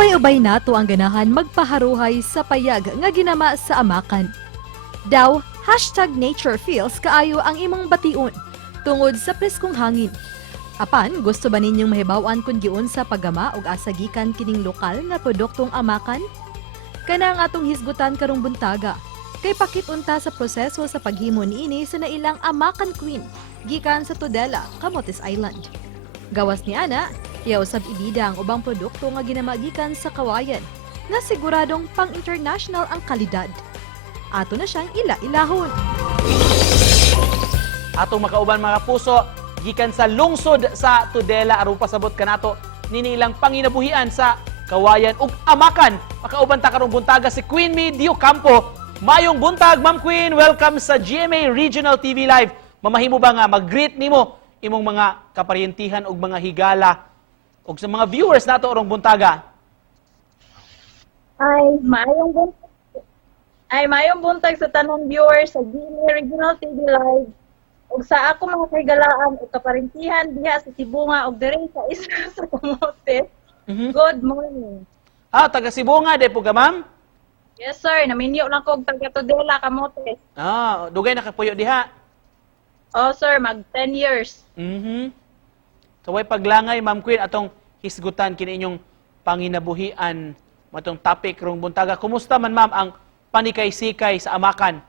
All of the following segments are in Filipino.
Ubay-ubay nato ang ganahan magpaharuhay sa payag nga ginama sa amakan. Daw, #nature feels kaayo ang imong bation tungod sa preskong hangin. Apan, gusto ba ninyong mahibaw-an kung giun sa paggama ug asagikan kining lokal nga produktong amakan? Kana ang atong hisgutan karong buntaga. Kay pakitunta sa proseso sa paghimo niini sa nailang Amakan Queen gikan sa Tudela, Camotes Island. Gawas ni ana, usab ibida ang ubang produkto nga ginamagikan sa kawayan na siguradong pang-international ang kalidad. Ato na siyang ila-ilahon. Atong makauban mga puso, gikan sa lungsod sa Tudela aron pasabot kanato ninilang panginabuhian sa kawayan ug amakan. Makauban ta karong buntaga si Queen May Dio Campo. Mayong buntag, Ma'am Queen, welcome sa GMA Regional TV Live. Mamahimo ba nga mag-greet nimo imong mga kaparyentihan ug mga higala ug sa mga viewers nato orong buntaga? Mayong buntag sa tanong viewers sa GMA Regional TV Live ug sa ako mga kaigalaan ug kaparentihan diha sa Sibunga ug diri sa isa sa Camotes. Good morning. Taga Sibunga de po ka, ma'am? Yes sir, naminyo lang ko og taga Tudela, Camotes. Dugay nakapuyo diha. Oh sir, mag 10 years. So way paglangay, Ma'am Queen, atong hisgutan kini inyong panginabuhian matong topic rong buntaga. Kumusta man, ma'am, ang panikay-sikay sa amakan?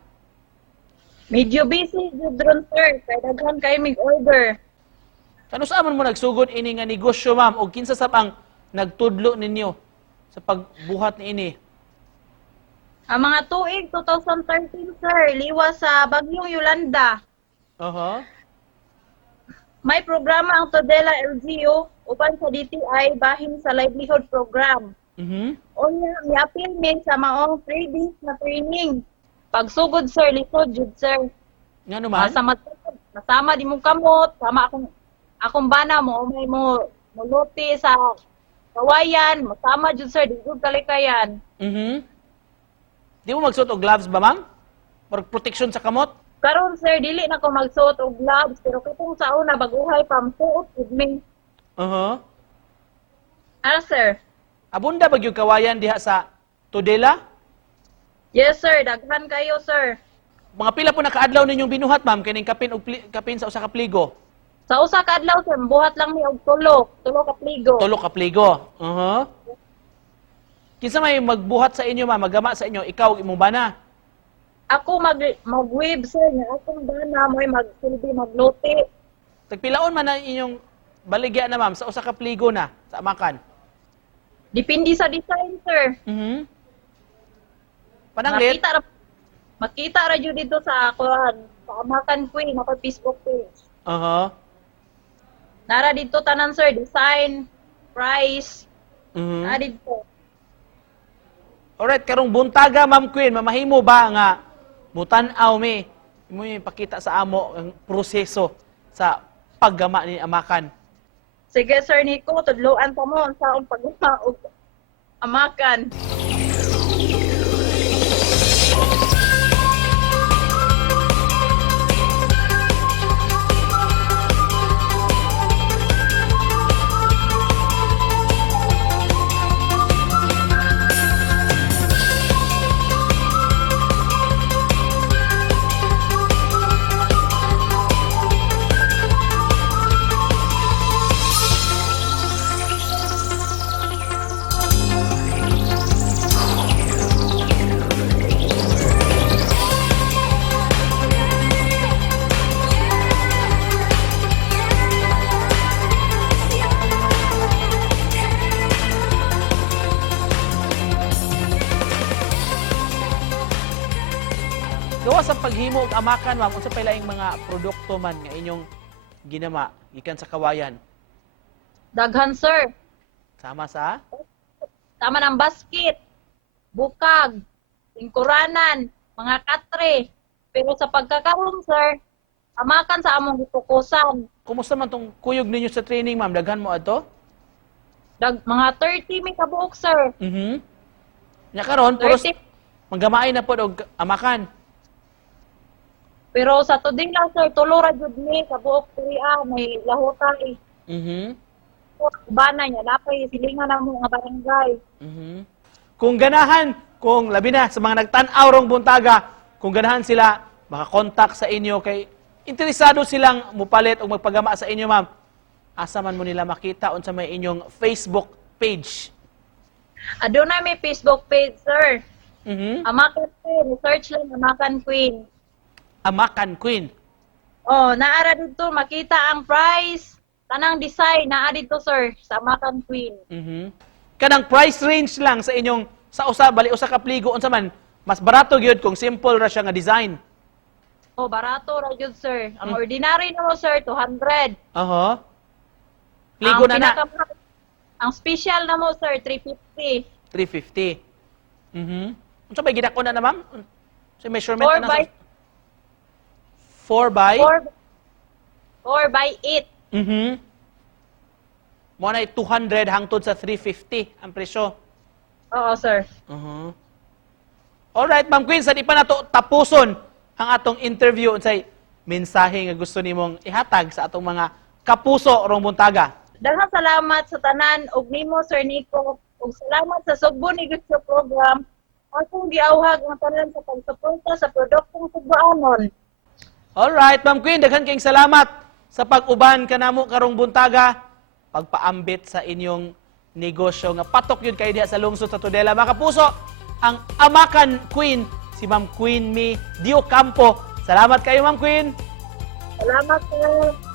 Medyo busy jud ron sir, kay daghan kay mig order. Kano sa man mo nagsugod ini nga negosyo, ma'am, o kinsa sab ang nagtudlo ninyo sa pagbuhat niini? Ang mga tuig 2013 sir, liwas sa Bagyong Yolanda. May programa ang Tudela LGU uban sa DTI bahin sa livelihood program. Unya, miapil mi sa maong 3 days na training. Pagsugod sir, likod jud sir. Nga naman? Masama di mong kamot, sama akong bana mo, may mo muluti sa kawayan, masama jud sir, di jud kalikayan. Di mo magsuot og gloves ba, ma'am? Or protection sa kamot? Karon sir, dili na ko magsuot og gloves, pero kitong sa una baguhay pa magsuot jud mi. Sir? Abunda ba yung kawayan diha sa Tudela? Yes sir, daghan kayo sir. Mga pila po nakaadlaw ninyong binuhat, ma'am, kining kapin sa usa ka pligo? Sa usa ka adlaw sir, buhat lang mi og tulo ka pligo. Tulo ka pligo. Kinsa may magbuhat sa inyo, ma'am, magama sa inyo, ikaw imong bana? Ako mag-weave sir, nga akong bana mo'y magsilbi magluti. Tagpilaon man na inyong baligya na, ma'am, sa usa ka pligo na sa amakan? Depende sa design sir. Pananglit? Makita ra jud dito sa Amakan Queen na Facebook page. Nara dito tanan sir, design, price. Nara dito. Alright, karong buntaga, Ma'am Queen, mamahimo ba nga mutan-aw mi mo ipakita sa amo ang proseso sa paggama ni amakan? Sige sir Nico, tudloan pa mo sa akong paggama og amakan. Gawa sa paghimo og amakan, ma'am, unsa pa laing mga produkto man nga inyong ginama gikan sa kawayan? Daghan sir. Sama sa? Tama ng basket, bukag, tingkuranan, mga katre. Pero sa pagkakaroon sir, amakan sa among gipukusan. Kumusta man tong kuyog ninyo sa training, ma'am? Daghan mo ato? Mga 30 may kabuok sir. Nya karon puros 30. manggamay na pod og amakan. Pero sa tuding lang sir, tulo ra jud ni kabuok Korea may lahutay. bana niya, napay silingan na mo nga barangay. Mhm. Kung ganahan, kung labi na sa mga nagtan-aw rong buntaga, kung ganahan sila makakontak sa inyo kay interesado silang mupalit o magpagama sa inyo, ma'am. Asa man mo nila makita unsa may inyong Facebook page? Aduna may Facebook page, sir. Mhm. Amakan Queen, search lang Amakan Queen. Amakan Queen. Oh, naara dito makita ang price, tanang design naa dito, sir, sa Amakan Queen. Mhm. Kanang price range lang sa inyong sa usa bali usa ka pligo unsa man mas barato gyud kung simple ra siya nga design. Oh, barato ra jud, sir. Ang ordinary namo, sir, 200. Aha. Pligo na na Ang special namo, sir, 350. 350. Mhm. Unsa may gidako na ma'am? Sa measurement 4 na by 4 by 4 by 8. Mhm. Mo na 200 hangtod sa 350 ang presyo. Oo, sir. Uh-huh. Alright, Ma'am Queen, sa di pa nato tapuson ang atong interview unsay mensahe nga gusto nimong ihatag sa atong mga kapuso rong buntaga. Daghang salamat sa tanan ug nimo, Sir Nico, ug salamat sa Sugbo Negosyo Program. Akong giawhag ang tanan sa pagsuporta sa produktong Sugboanon. Alright, Ma'am Queen, daghan kayong salamat sa pag-uban kanamo karong buntaga, pagpaambit sa inyong negosyo nga patok yun kayo diha sa lungsod sa Tudela. Mga kapuso, ang Amakan Queen, si Ma'am Queen Mi Dio Campo. Salamat kayo, Ma'am Queen. Salamat, sir.